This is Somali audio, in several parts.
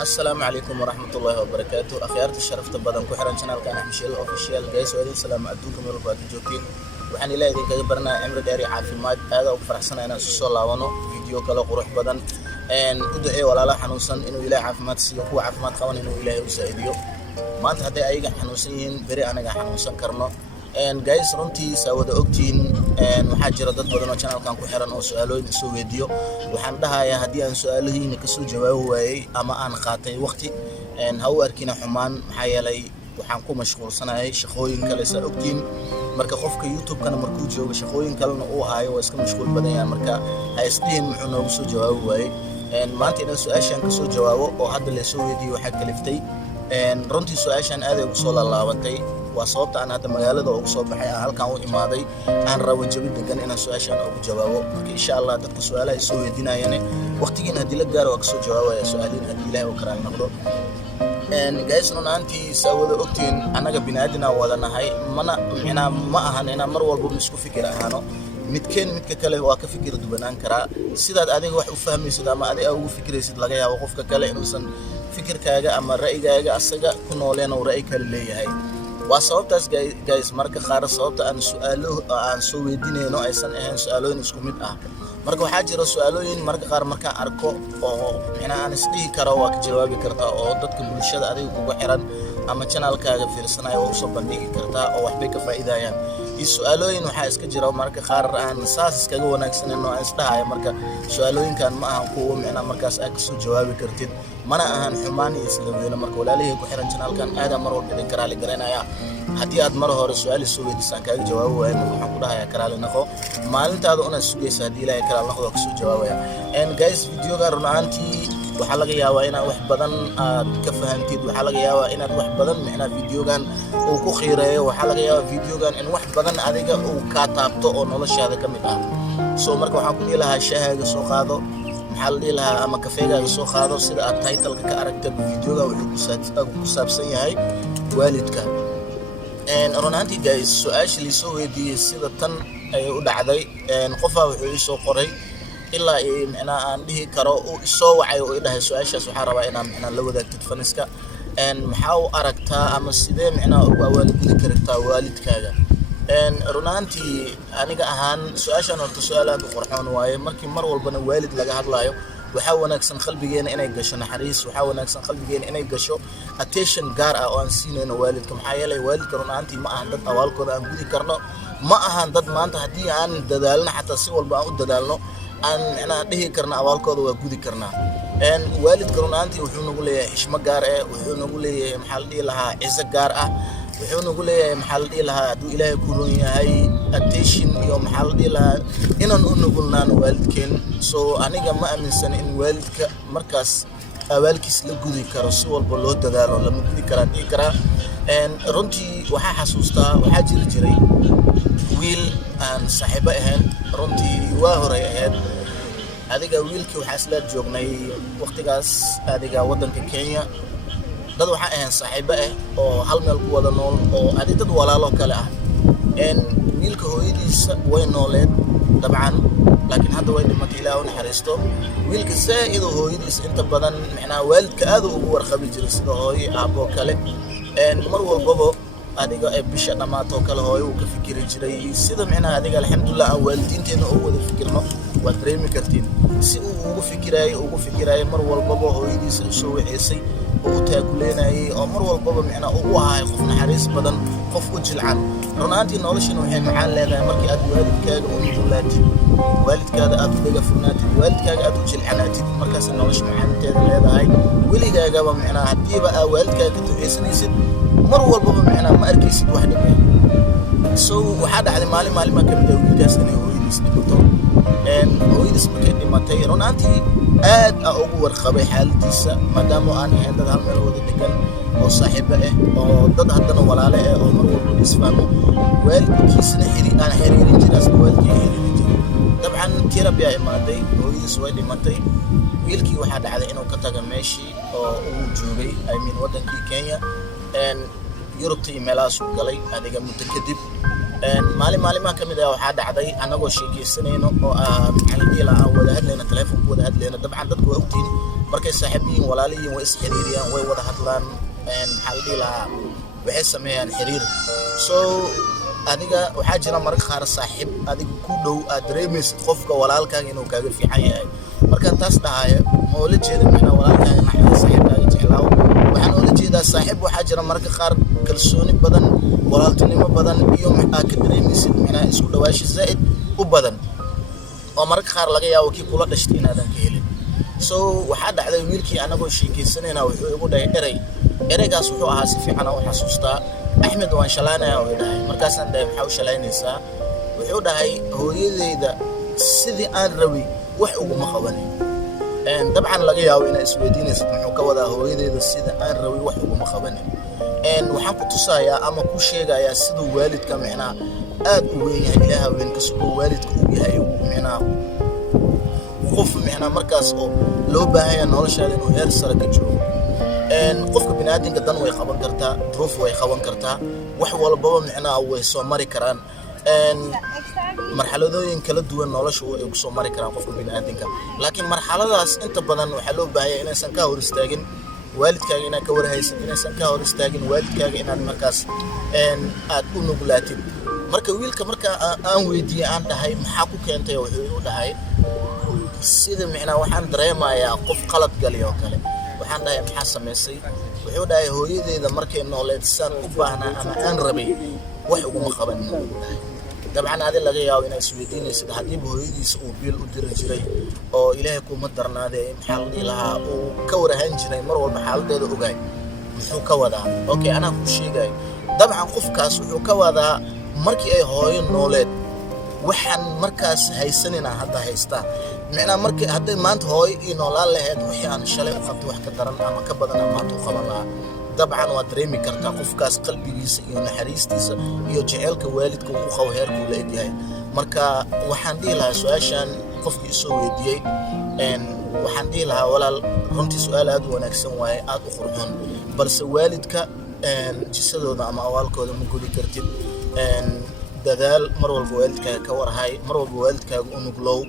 السلام عليكم ورحمة الله وبركاته. أخيارة الشرف تبادن كحران channel كان ميشيل official guys وادين سلام أدوكم يا رب جوكين وحن إلى إذا كذا برنا عمر داري عافيمات هذا وفرح سنة أنا سوسو لاوانو فيديو كلا قروح بدن إن أدعي ولا لا حنوسن إنه إلى عافيمات سيكون عافيمات خوان إنه إلى يساعديو ما أنت هذا أي حنوسين بري أنا جا حنوسن كرنا إن guys runtii saawada ogtiin waxaa jira dad badan oo channelkan ku xiran oo su'aalooyin soo weydiyo waxaan dhahayaa hadii aan su'aalahiina ka soo jawaabo waayay ama aan qaatay waqti ha u arkina xumaan maxaa yeelay waxaan ku mashquulsanahay shaqooyin kale soo ogtiin marka qofka YouTube kana markuu joogo shaqooyin kalena uu haayo waa iska mashquul badan yahay marka ha isdhihin muxuu noogu soo jawaabo waayay maanta inaan su'aashan ka soo jawaabo oo hadda la soo weydiyo waxa kaliftay runtii su'aashan aad ay ugu soo laabatay وصوبت أنا هذا مجال هذا وصوب حياة هل كان إمادي عن روج جبل دكان أنا سؤال أو جوابه إن شاء الله تدك سؤال يسوي دينا يعني وقت جينا هدي لك جار وأكسو جوابه يا سؤالين هدي له وكران نقول إن جايز إنه أنتي سووا أكتين أنا جبنادنا ولا نهاي أنا ما أنا مرة بمسكو فكرة أنا متكن كله واقف فكرة دبنان كرا سيدات أدي واحد فهمي سيدا ما أدي أو فكرة سيد لقيا وقف كله مثلا فكر كاجا أما رأي كاجا أسجع كنا لنا ورأي كله هاي وصوبتاس guys marka qaar sababta aan soo weydiinayno aysan ahayn su'aalooyin isku mid ah marka waxa jira su'aalooyin marka qaar marka arko oo aan isdhihi karo waa ka jawaabi kartaa oo dadka bulshada adiga kugu xiran ama channelkaaga fiirsanayo oo soo bandhigi kartaa oo waxbay ka faa'iidayaan su'aalooyin waxa iska jira marka qaar aan saas iskaga wanaagsaneyn oo isdhahay marka su'aalooyinkan ma ahan kuwo markaas ay ka soo jawaabi kartid mana ahan xumaan iyo isla weeyna marka walaalihii ku xiran channelkan aad mar walba idin karaali garanaya haddii aad mar hore su'aal soo weydiisan kaaga jawaabo waayay waxaan ku dhahayaa karaali naqo maalintaada una sugaysa hadii ilaahay karaali naqdo ka soo jawaabaya guys videoga runaantii waxa laga yaabaa inaad wax badan aad ka fahantid waxa laga yaabaa inaad wax badan videogan uu ku qiireeyo waxa laga yaabaa videogan in wax badan adiga uu ka taabto oo noloshaada ka mid ah soo marka waxaan ku leeyahay shahaaga soo qaado maxaa la dhilahaa ama kafeegaaga soo qaado sida aad title-ka ka aragtay videoga wuxuu ku saabsan yahay waalidka runaantii guys su'aasha la soo weydiiyay sida tan ay u dhacday qofaa wuxuu soo qoray ilaa aan dhihi karo uu soo wacay oo dhahay su'aashaas waxa rabaa inaan la wadaagtid faniska maxaa u aragtaa ama sidee ugu awaalgudi kartaa waalidkaaga runaantii aniga ahaan su'aashan horta su'aal aad u qurxoon waaye markii mar walbana waalid laga hadlayo waxa wanaagsan qalbigeena inay gasho naxariis waxa wanaagsan qalbigeena inay gasho attention gaar ah oo aan siinayno waalidka maxaa yeelay waalidka runaantii ma ahan dad awaalkooda aan gudi karno ma ahan dad maanta haddii aan dadaalno xataa si walba aan u dadaalno aan dhihi karna awaalkooda waa gudi karnaa waalidka runaantii wuxuu nagu leeyahay xishmo gaar ah wuxuu nagu leeyahay maxaa la dhihi lahaa ciise gaar ah wuxuu nagu leeyahay maxaa la dhihi lahaa hadduu ilaahay ku roon yahay attention iyo maxaa la dhihi lahaa inaan u nugulnaano waalidkeen soo aniga ma aaminsan in waalidka markaas awaalkiis la gudi karo si walba loo dadaalo lama gudi karaan dhihi karaa runtii waxaa xasuustaa waxaa jiri jiray wiil aan saaxiibo ahayn runtii waa horay ahayd adiga wiilkii waxaa isla joognay waqtigaas adiga waddanka Kenya dad waxa ahayn saaxiibo ah oo hal meel ku wada nool oo adiga dad walaalo kale ah wiilka hooyadiisa way nooleed dabcan laakiin hadda way dhimatay ilaahu naxariisto wiilka saa'ido hooyadiisa inta badan waalidka aad ugu warqabi jiray sida hooyo aabo kale mar walbaba adiga bisha dhamaato kale hooyo uu ka fikiri jiray sida adiga alxamdulillah aan waalidiinteena oo wada fikirno waa dareemi kartiin si uu ugu fikirayo mar walbaba hooyadiisa soo wixisay oo taaguleynayay oo mar walbaba uu ahay qof naxariis badan qof u jilcan runaantii noloshana waxay macaan leedahay markii aad waalidkaaga u nugulaatid waalidkaada aad u dhaga fognaatid waalidkaaga aad u jilcanaatid markaas nolosha macaanteeda leedahay weligaagaba hadiiba aad waalidkaaga ka duceysanaysid mar walbaba ma arkaysid wax dhib soo waxa dhacday maalin ma kamid ah wiilkaas inay hooyadiis dhimato hooyadiis markay dhimatay runaantii aad ugu warqabay xaaladiisa maadaama aan ahayn dad hal meel wada degan oo saaxiibo ah oo dad haddana walaalo ah oo mar walba isfaano waalidkiisana xiriirin jiray waalidkii xiriirin jiray dabcan therapy imaaday hooyadiis way dhimatay wiilkii waxa dhacday inuu ka tago meeshii oo uu joogay wadankii Kenya Yurubta meelahaas u galay adiga muddo kadib maalimaha ka mid ah waxaa dhacday anagoo sheekaysanayno oo maxaa la dhihi lahaa aan wada hadlayno telefoonka wada hadlayno dabcan dadku waa ogtiin markay saaxiibiyiin walaaliyiin way isxiriiriyaan way wada hadlaan maxaa la dhihi lahaa waxay sameeyaan xiriir so adiga waxaa jira marka qaar saaxiib adiga ku dhow aad dareemaysid qofka walaalkaaga inuu kaaga fiican yahay markaan taas dhahayo ma ula jeeda macnaa walaalkaaga naxariis saaxiibkaaga jeclaaw waxaan ula jeedaa saaxiib waxaa jira marka qaar kalsooni badan walaaltinimo badan iyo maxaa ka dareemaysid macnaa isku dhawaashi zaa'id u badan oo marka qaar laga yaabo kii kula dhashtay inaadan ka helin so waxaa dhacday wiilkii anagoo sheekaysanayna wuxuu igu dhahay ereygaas wuxuu ahaa si fiican aan u xasuustaa axmed waan shalaanayaa oo dhahay markaasaan dhahay maxaa u shalaynaysaa wuxuu dhahay hooyadeyda sidii aan rabay wax uguma qabanin dabcan laga yaabo inaad isweydiinaysid muxuu ka wadaa hooyadeyda sida aan rabay wax uguma qabanin waxaan ku tusayaa ama ku sheegayaa siduu waalidka macnaa aad u weyn yahay ilaaha weyn ka siduu waalidka u yahay macnaa qof macnaa markaas oo loo baahan yahay noloshaada inuu heer sare ka joogo qofka bini'aadamka dan way qaban kartaa duruuf way qaban kartaa wax walbaba macnaa way soo mari karaan marxaladooyin kala duwan nolosha way ku soo mari karaan qofka bini'aadamka laakiin marxaladaas inta badan waxaa loo baahan yahay inaysan ka hor istaagin waalidkaaga inaad ka warhaysid inaysan ka hor istaagin waalidkaaga inaad markaas aad u nuglaatid marka wiilka marka aan weydiiyey aan dhahay maxaa ku keentay wuxuu u dhahay sida macnaa waxaan dareemayaa qof qalad galay oo kale waxaan dhahay maxaa samaysay wuxuu dhahay hooyadeeda markay nooleed saan u baahnaa ama aan rabay wax uguma qabanin dabcan adi laga yaabo inaad isweydiinaysid haddiiba hooyadiisa uu biil u diri jiray oo ilaahay kuma darnaadee maxaa la dhihi lahaa uu ka warahan jiray mar walba xaaladeeda ogaay muxuu ka wadaa okay anaa kuu sheegay dabcan qofkaas wuxuu ka wadaa markii ay hooyo nooleed waxaan markaas haysanina hadda haystaa macnaa markii hadday maanta hooyo ii noolaan lahayd wixii aan shalay u qabtay wax ka daran ama ka badan aan maanta u qaban lahaa dabcan waad dareemi kartaa qofkaas qalbigiisa iyo naxariistiisa iyo jaceylka waalidka uu qabo heerkuu la egyahay marka waxaan dhihi lahaa su-aashaan qofkii isoo weydiiyey waxaan dhihi lahaa walaal runtii su-aal aad u wanaagsan waaye aad u qurxoon balse waalidka jisadooda ama awaalkooda ma gudi kartid dadaal mar walba waalidkaaga ka warhay mar walba waalidkaaga u nuglow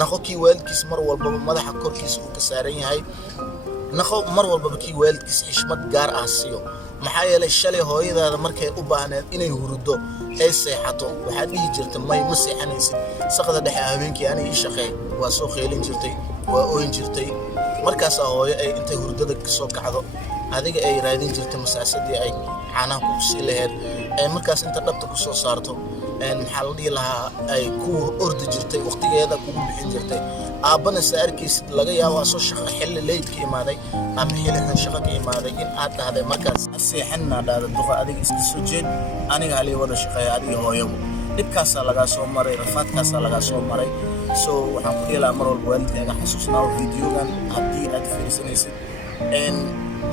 naqo kii waalidkiis mar walbaba madaxa korkiisa uu ka saaran yahay naqo mar walbaba kii waalidkiis xishmad gaar ah siiyo maxaa yeelay shalay hooyadaada markay u baahneed inay hurdo ay seexato waxaad dhihi jirta may ma seexanaysid saqda dhexe habeenkii anay ii shaqeey waa soo qeylin jirtay waa ooyin jirtay markaasaa hooyo ay intay hurdada ka soo kacdo adiga ay raadin jirtay masaasadii ay caanaha ku sii lahayd ay markaas inta dhabta ku soo saarto maxaa la dhihi lahaa ay ku ordi jirtay waqtigeeda kugu bixin jirtay aabbana sa arkaysid laga yaabo asoo shaqo xilli leyd ka imaaday ama xilli xun shaqo ka imaaday in aad dhahday markaas seexanna dhahda duqa adiga iska soo jeed aniga halii wada shaqeeya adiga hooyagu dhibkaasaa lagaa soo maray rafaadkaasaa lagaa soo maray so waxaan ku dhihi lahaa mar walba waalidkaaga xasuusnaaw fiidiyogan haddii aad fiirsanaysid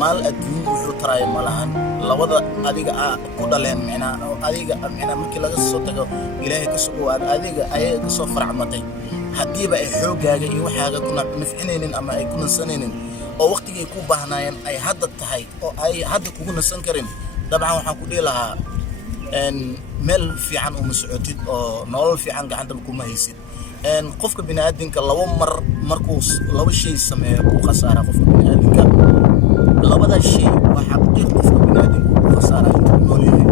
maal adduunku wuxuu taraya ma lahan labada adiga ku dhaleen macnaa adiga macnaa markii laga soo tago ilaahay ka soo waad adiga ayaga ka soo faracmatay haddiiba ay xoogaaga iyo waxaaga ku nafcinaynin ama ay ku nasanaynin oo waqtigay ku baahnaayeen ay hadda tahay oo ay hadda kugu nasan karin dabcan waxaan ku dhihi lahaa meel fiican uma socotid oo nolol fiican gacantaba kuma haysid qofka bini'aadamka laba mar markuu laba shay sameeyo ku khasaara qofka bini'aadamka labada shay waa xaqiiq qofka bini'aadamka ku khasaara intuu nool yahay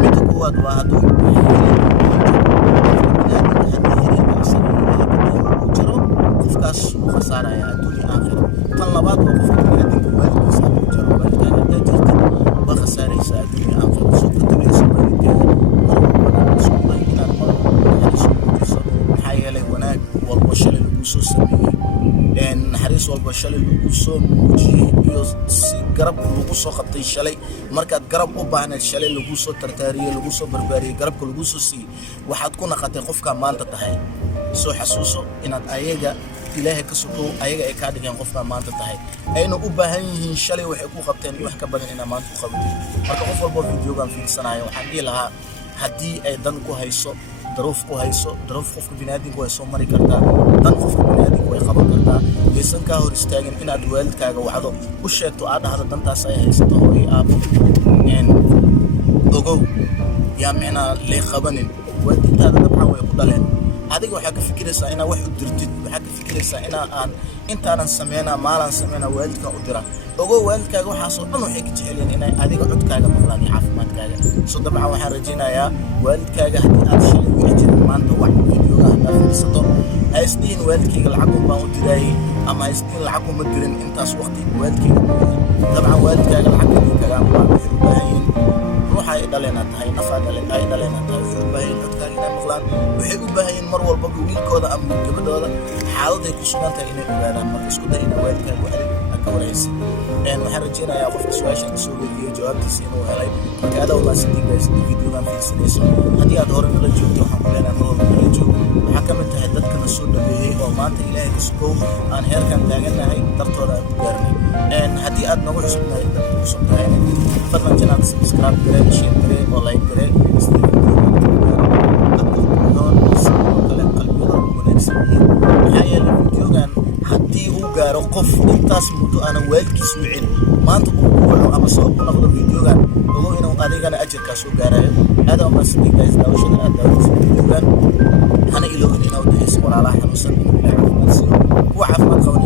midda koowaad waa hadduu qofkaas uu khasaaraya adduunya aakhira tan labaad waa qofka bini'aadamka waalidkiisa hadduu jiro waalidkaaga haddaa jirtid waa khasaaraysa adduunya aakhira soo ka tagaysa waalidkaaga mar walbana isku day inaad mar walba naxariis muujiso maxaa yeelay wanaag walbo shalay lagu soo sameeyey naxariis walba shalay lagu soo muujiyey iyo si garab lagu soo qabtay shalay markaad garab u baahneed shalay lagu soo tartaariyey lagu soo barbaariyey garabka lagu soo siiyey waxaad ku naqatay qofkaa maanta tahay soo xasuuso inaad ayaga ilaahay ka sugo ayaga ay ka dhigeen qofka maanta tahay ayna u baahan yihiin shalay waxay ku qabteen wax ka badan inaa maanta ku qabatay marka qof walba fiidiyoogan fiirsanayo waxaan dhihi lahaa haddii ay dan ku hayso daruuf ku hayso daruuf qofka bini'aadamka way soo mari kartaa dan qofka bini'aadamka way qaban kartaa aysan kaa hor istaagin inaad waalidkaaga wacdo u sheegto aad dhahdo dantaas ay haysato hooyo aabbo ogow yaa macnaa lee qabanin waalidiintaada dabcan way ku dhaleen adiga waxaa ka fikiraysaa inaa wax u dirtid waxaa ka fikiraysaa inaa aan intaanan sameynaa maalan sameynaa waalidkan u dira ogow waalidkaaga waxaasoo dhan waxay ka jecelyiin inay adiga codkaaga maqlaan iyo caafimaadkaaga so dabcan waxaan rajaynayaa waalidkaaga haddii aad shalay wici jirin maanta wax videoga haddaad fadhiisato ha isdhihin waalidkayga lacag unbaan u diraayey ama ha isdhihin lacag uma dirin intaas waqti waalidkayga dabcan waalidkaaga lacag inuu kagaan baa waxay u baahan yihiin ruuxa ay dhaleena tahay nafaa ay dhaleena tahay waxay u baahan yihiin codkaaga inay maqlaan waxay u baahan yihiin mar walbaba wiilkooda ama gabadhooda xaaladay ku sugan tahay inay ogaadaan marka isku day inaa waalidkaaga waxay ka waraysa waxaan rajaynayaa qofka su-aashan soo weydiiyey jawaabtiisa inuu helay marka adaa walaasadiin guys videogan fiirsanayso haddii aad hore nala joogto waxaan ku leenahay mar walba nala joog waxaa ka mid tahay dadka na soo dhaweeyey oo maanta ilaahay ka sugow aan heerkan taagannahay dartooda aan ku gaarnay haddii aad nagu cusubnahay dadka cusub tahay fadlan janaalka subscribe garee share garee oo like garee maxaa yeelay videogan haddii uu gaaro qof intaas muddo aanan waalidkiis wicin maanta uu ku waco ama sabab u noqdo videogan ogow inuu adigana ajarkaa soo gaarayo aada umaadsantahay guys daawashada aad daawatay videogan hana iloobin inaad dhehayso walaalaha xanuunsan inuu ilaahay caafimaad siiyo kuwa caafimaad qaban